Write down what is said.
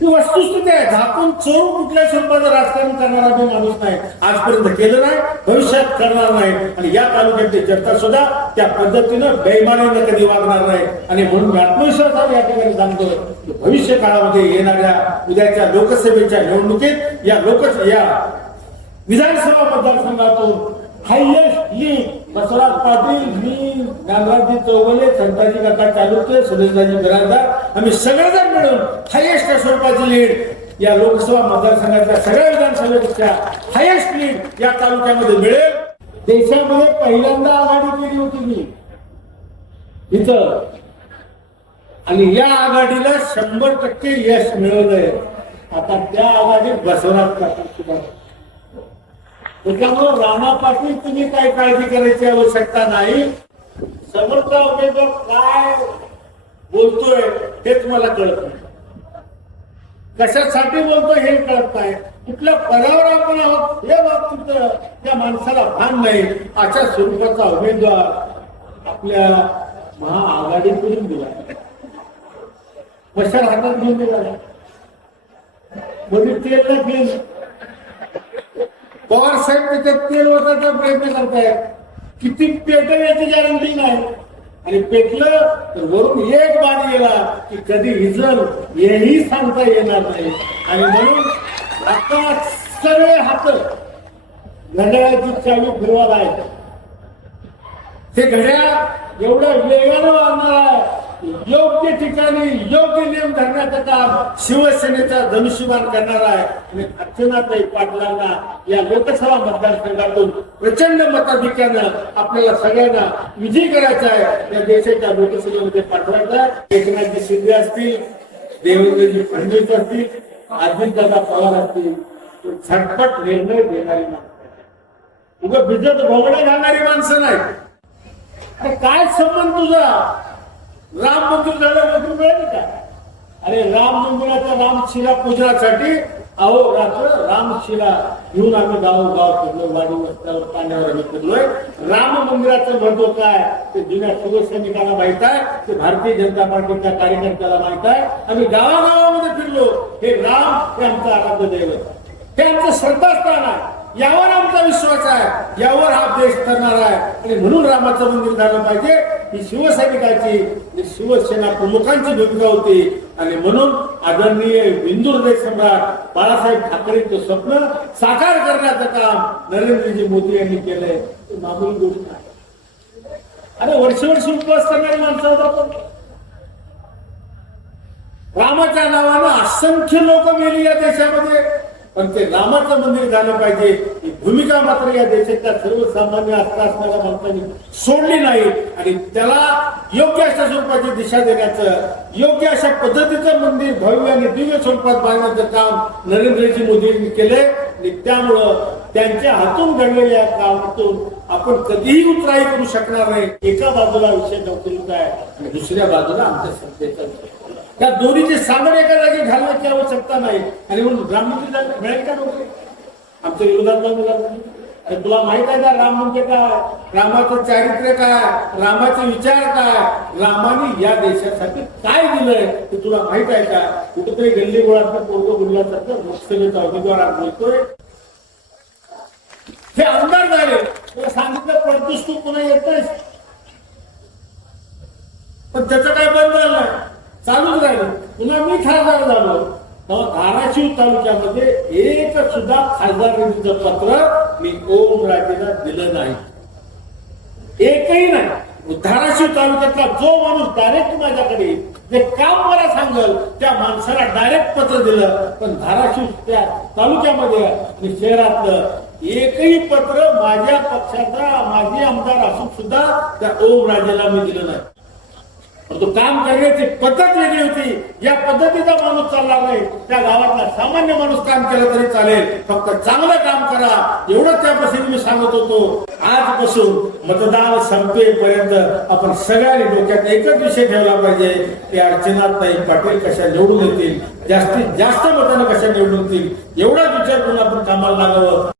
ती वस्तुस्थिती आहे. झाकून चोरून कुठल्या स्वरूपाचं राजकारण करणारा तो माणूस नाही. आजपर्यंत केलं नाही भविष्यात करणार नाही. आणि या तालुक्यातली जनता सुद्धा त्या पद्धतीनं बेमानानं कधी वागणार नाही. आणि म्हणून मी आत्मविश्वासाने या ठिकाणी सांगतो की भविष्य काळामध्ये येणाऱ्या उद्याच्या लोकसभेच्या निवडणुकीत या लोक या विधानसभा मतदारसंघातून हायएस्ट लीड बसवराज पाटील मी ज्ञानराजी चौगले संताजी काका चालुके सुरेशराजी बिराजदार आम्ही सगळेजण मिळून हायएस्ट स्वरूपाची लीड या लोकसभा मतदारसंघातल्या सगळ्या विधानसभेपेक्षा हायएस्ट लीड या तालुक्यामध्ये मिळेल. देशामध्ये पहिल्यांदा आघाडी केली होती मी. इथं. आणि या आघाडीला शंभर टक्के यश मिळवलंय. आता त्या आघाडीत बसवराज पाटील सुद्धा त्याच्यामुळे राणा पाटील तुम्ही काय काळजी करायची आवश्यकता नाही? समोरचा उमेदवार काय बोलतोय हे तुम्हाला कळत नाही. कशासाठी बोलतोय हे कळत नाही. कुठल्या पदावर आपण आहोत हे बाबतीत त्या माणसाला भान नाही. अशा स्वरूपाचा उमेदवार आपल्या महाआघाडीतून दिला. मशाल हातात घेऊन दिला. म्हणजे तेल तेल पवार साहेब त्याच्यात तेल वाचायचा प्रयत्न करतायत. किती पेटेल याची गॅरंटी नाही. आणि पेटलं तर वरून एक बाद गेला की कधी हिजल हेही सांगता येणार नाही. आणि म्हणून आता सगळे हात घड्याळाची चालू फिरवायला आहे ते घड्याळ एवढं वेगानं वाढणार आहे. योग्य ठिकाणी योग्य नियम धरण्याचं काम शिवसेनेचा धनुष्यबाण करणार आहे. आणि अर्चनाताई पाटलांना या लोकसभा मतदारसंघातून प्रचंड मताधिक्यानं आपल्याला सगळ्यांना विजयी करायचा आहे. या देशाच्या लोकसभेमध्ये पाठवायचा एकनाथजी शिंदे असतील देवेंद्रजी फडणवीस असतील अजितदादा पवार असतील झटपट निर्णय देणारी माणसं उगा भिजत भोगडा घालणारी माणसं नाही काय संबंध तुझा? राम मंदिर झालं नोकरी मिळाली का? अरे राम मंदिराच्या रामशिला पूजनासाठी अहो रात्र रामशिला घेऊन आम्ही गावोगाव फिरलो वाडी रस्त्यावर पाण्यावर आम्ही फिरलोय. राम मंदिराचं महत्त्व काय? ते जुन्या शिवसैनिकांना माहीत आहे ते भारतीय जनता पार्टीच्या कार्यकर्त्याला माहीत आहे. आम्ही गावागावामध्ये फिरलो. हे राम हे आमचं आराध्य दैवत. हे आमचं श्रद्धास्थान आहे. यावर आमचा विश्वास आहे. यावर हा देश करणार आहे. आणि म्हणून रामाचं मंदिर झालं पाहिजे. ही शिवसैनिकाची आणि शिवसेना प्रमुखांची भूमिका होती. आणि म्हणून आदरणीय हिंदू सम्राट बाळासाहेब ठाकरेंचं स्वप्न साकार करण्याचं काम नरेंद्रजी मोदी यांनी केलंय. ते मामूली गोष्ट आहे. अरे वर्ष वर्ष उपवास करणारी माणसं होता पण रामाच्या नावानं असंख्य लोक मेली या देशामध्ये. पण ते रामाचं मंदिर झालं पाहिजे. ही भूमिका मात्र या देशातल्या सर्वसामान्य असता असणाऱ्या माणसांनी सोडली नाही. आणि त्याला योग्य अशा स्वरूपाची दिशा देण्याचं योग्य अशा पद्धतीचं मंदिर भव्य आणि दिव्य स्वरूपात बांधण्याचं काम नरेंद्रजी मोदींनी केलंय. आणि त्यामुळं त्यांच्या हातून घडलेल्या कामातून आपण कधीही उतराई करू शकणार नाही. एका बाजूला विषय नोकरीचा आहे आणि दुसऱ्या बाजूला आमच्या संस्थेचा विषय त्या दोन्हीचे सामान एका जागी घालण्याची आवश्यकता नाही. आणि म्हणून राममंदिर मिळेल का नोकरी? आमच्या विरोधात तुला माहीत आहे का राम म्हणजे काय? रामाचं चारित्र्य काय? रामाचे विचार काय? रामाने या देशासाठी काय दिलंय ते तुला माहीत आहे का? कुठेतरी गल्ली गोळात पोरग बोलल्यासारखं लोकसभेचा उमेदवार आज बोलतोय हे आमदार झाले. तुला सांगितलं पडतोस तू पुन्हा येतोय पण त्याचं काय बंद झालं चालूच राहिलं. पुन्हा मी खासदार झालो. तेव्हा धाराशिव तालुक्यामध्ये एक सुद्धा खासदार निधीचं पत्र मी ओम राजेला दिलं नाही. एकही नाही. धाराशिव तालुक्यातला जो माणूस डायरेक्ट माझ्याकडे जे काम मला सांगल त्या माणसाला डायरेक्ट पत्र दिलं. पण धाराशिव त्या तालुक्यामध्ये आणि शहरातलं एकही पत्र माझ्या पक्षाचा माझे आमदार असून सुद्धा त्या ओम राजेला मी दिलं नाही. परंतु काम करण्याची पद्धत वेगळी होती. या पद्धतीचा माणूस चालला नाही. त्या गावातला सामान्य माणूस काम केलं तरी चालेल. फक्त चांगलं काम करा. एवढंच त्यापासून मी सांगत होतो. आजपासून मतदान संपेपर्यंत आपण सगळ्यांनी डोक्यात एकच विषय ठेवला पाहिजे. की अर्चनाताई पाटील कशा निवडून येतील? जास्तीत जास्त मतानं कशा निवडून येतील? एवढाच विचार करून आपण कामाला लागावं.